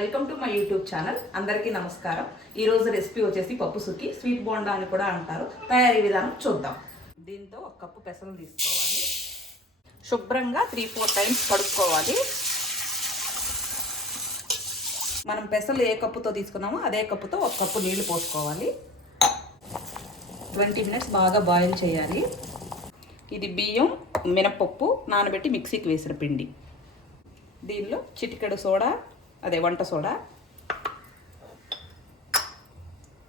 Welcome to my YouTube channel. అందరికీ నమస్కారం. ఈరోజు రెసిపీ వచ్చేసి పప్పు సుక్కి, స్వీట్ బోండా అని కూడా అంటారు. తయారీ విధానం చూద్దాం. దీంతో ఒక కప్పు పెసలు తీసుకోవాలి. శుభ్రంగా 3-4 టైమ్స్ కడుక్కోవాలి. మనం పెసలు ఏ కప్పుతో తీసుకున్నామో అదే కప్పుతో ఒక కప్పు నీళ్లు పోసుకోవాలి. 20 మినిట్స్ బాగా బాయిల్ చేయాలి. ఇది బియ్యం, మినపప్పు నానబెట్టి మిక్సీకి వేసిన పిండి. దీనిలో చిటికెడు సోడా, అదే వంట soda,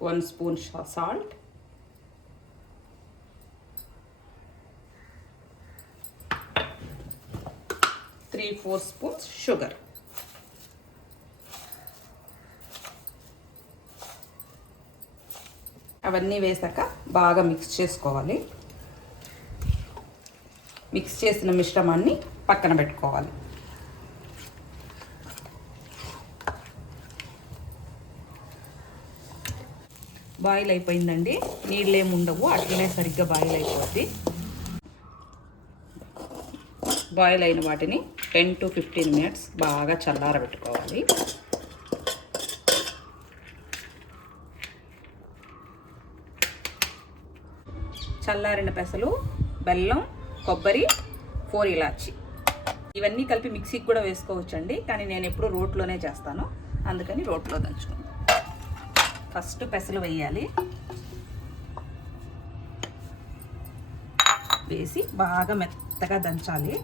1 spoon salt, 3-4 spoons sugar, అవన్నీ వేసాక బాగా మిక్స్ చేసుకోవాలి. మిక్స్ చేసిన మిశ్రమాన్ని పక్కన పెట్టుకోవాలి. బాయిల్ అయిపోయిందండి. నీళ్ళేమి ఉండవు, అట్లనే సరిగ్గా బాయిల్ అయిపోద్ది. బాయిల్ అయిన వాటిని 10 to 15 మినిట్స్ బాగా చల్లారబెట్టుకోవాలి. చల్లారిన పెసలు, బెల్లం, కొబ్బరి, 4 ఇలాచి ఇవన్నీ కలిపి మిక్సీకి కూడా వేసుకోవచ్చండి. కానీ నేను ఎప్పుడు రోట్లోనే చేస్తాను, అందుకని రోట్లో దంచుకుంటాను. ఫస్ట్ పెసలు వేయాలి. వేసి బాగా మెత్తగా దంచాలి.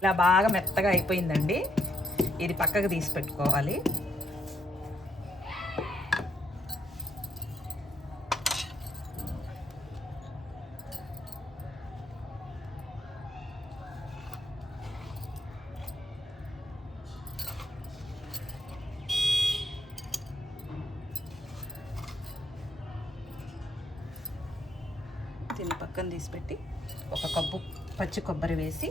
ఇలా బాగా మెత్తగా అయిపోయిందండి. ఇది పక్కకు తీసి పెట్టుకోవాలి. దీన్ని పక్కన తీసి పెట్టి ఒక కప్పు పచ్చి కొబ్బరి వేసి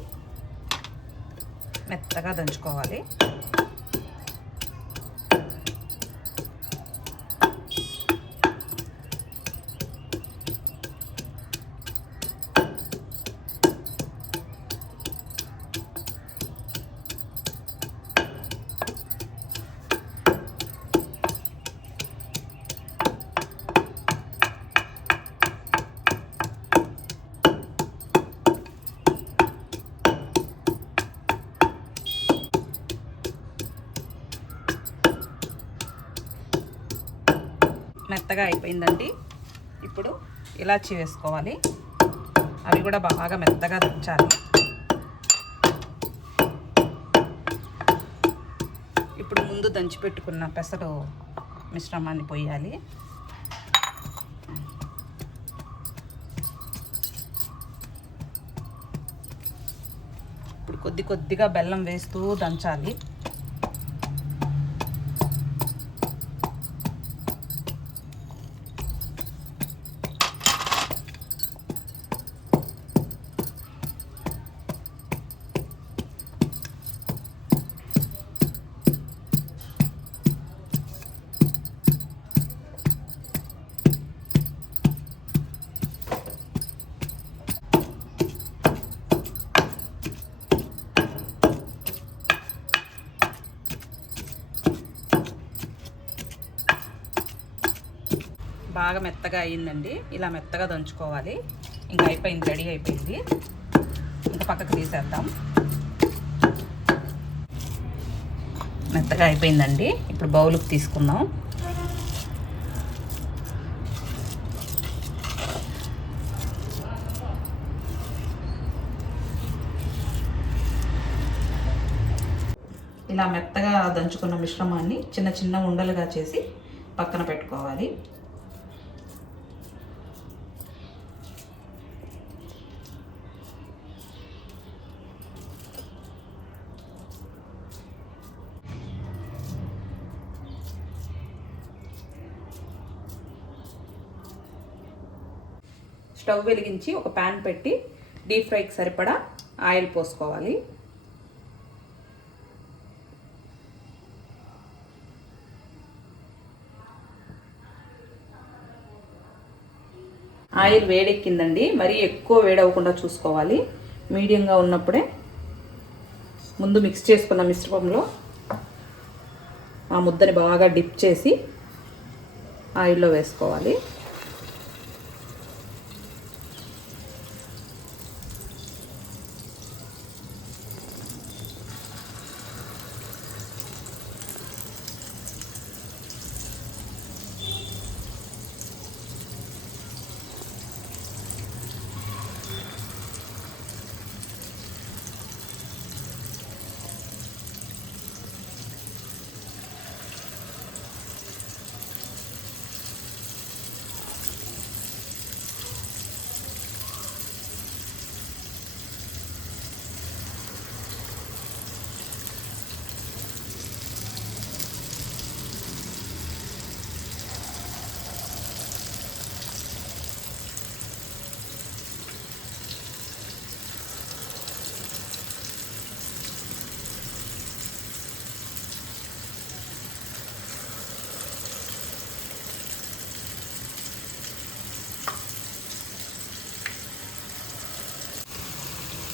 మెత్తగా దంచుకోవాలి. మెత్తగా అయిపోయిందండి. ఇప్పుడు ఇలాచి వేసుకోవాలి. అవి కూడా బాగా మెత్తగా దంచాలి. ఇప్పుడు ముందు దంచి పెట్టుకున్న పెసలు మిశ్రమాన్ని పోయాలి. ఇప్పుడు కొద్దిగా బెల్లం వేస్తూ దంచాలి. బాగా మెత్తగా అయ్యిందండి. ఇలా మెత్తగా దంచుకోవాలి. ఇంకా అయిపోయింది, రెడీ అయిపోయింది. ఇంకా పక్కకు తీసేద్దాం. మెత్తగా అయిపోయిందండి. ఇప్పుడు బౌల్కి తీసుకుందాం. ఇలా మెత్తగా దంచుకున్న మిశ్రమాన్ని చిన్న చిన్న ఉండలుగా చేసి పక్కన పెట్టుకోవాలి. స్టవ్ వెలిగించి ఒక ప్యాన్ పెట్టి డీప్ ఫ్రైకి సరిపడా ఆయిల్ పోసుకోవాలి. ఆయిల్ వేడెక్కిందండి. మరీ ఎక్కువ వేడవకుండా చూసుకోవాలి. మీడియంగా ఉన్నప్పుడే ముందు మిక్స్ చేసుకున్న మిశ్రమంలో ఆ ముద్దని బాగా డిప్ చేసి ఆయిల్లో వేసుకోవాలి.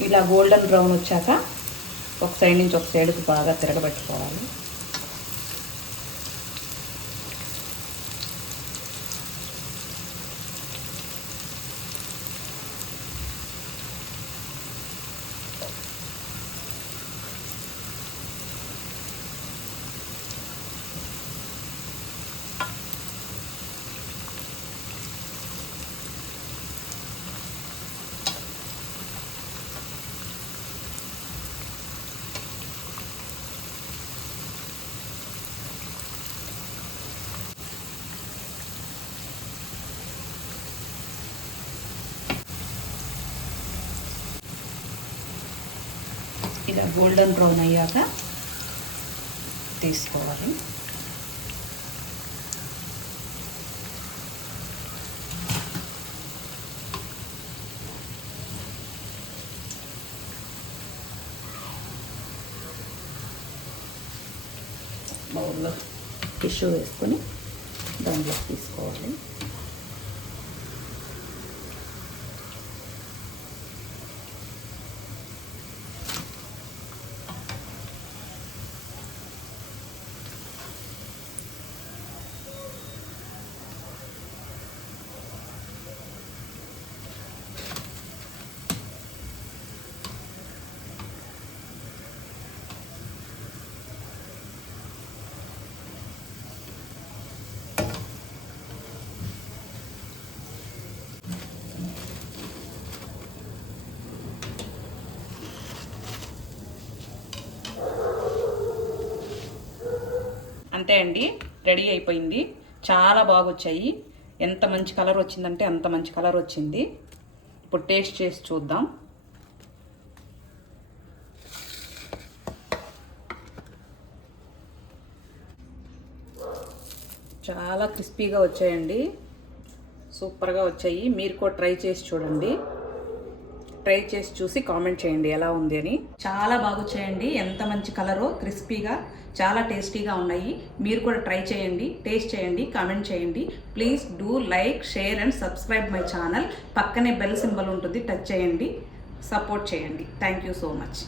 ఇలా గోల్డెన్ బ్రౌన్ వచ్చాక ఒక సైడ్ నుంచి ఒక సైడ్కి బాగా తిరగబెట్టుకోవాలి. ఇలా గోల్డెన్ బ్రౌన్ అయ్యాక తీసుకోవాలి. బౌల్లో టిష్యూ వేసుకొని దాంట్లో తీసుకోవాలి. అంతే అండి, రెడీ అయిపోయింది. చాలా బాగా వచ్చాయి. ఎంత మంచి కలర్ వచ్చిందంటే అంత మంచి కలర్ వచ్చింది. ఇప్పుడు టేస్ట్ చేసి చూద్దాం. చాలా క్రిస్పీగా వచ్చాయండి. సూపర్గా వచ్చాయి. మీరు కూడా ట్రై చేసి చూడండి. ట్రై చేసి చూసి కామెంట్ చేయండి ఎలా ఉంది అని. చాలా బాగా వచ్చాయండి. ఎంత మంచి కలరో, క్రిస్పీగా, చాలా టేస్టీగా ఉన్నాయి. మీరు కూడా ట్రై చేయండి, టేస్ట్ చేయండి, కామెంట్ చేయండి. Please do like, share and subscribe my channel. పక్కనే బెల్ సింబల్ ఉంటుంది, టచ్ చేయండి, సపోర్ట్ చేయండి. Thank you so much.